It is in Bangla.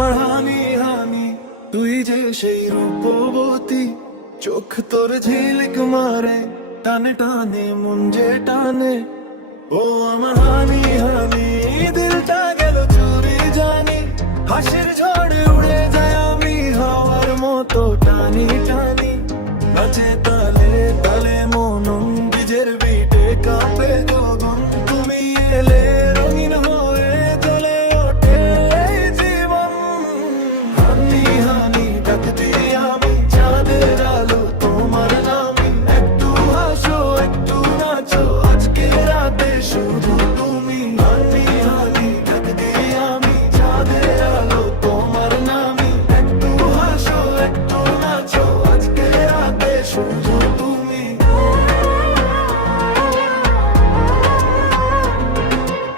আমার হানি হানি, তুই যে সেই রূপবতী, চোখ তোর ঝিলিক মারে, টানে টানে মন যে টানে। ও আমার হানি হানি, দিলটা গেল চুরি জানি, হাসির ঝড়ে উড়ে যায় আমি হাওয়ার মতো টানি টানি। নাচে তালে তালে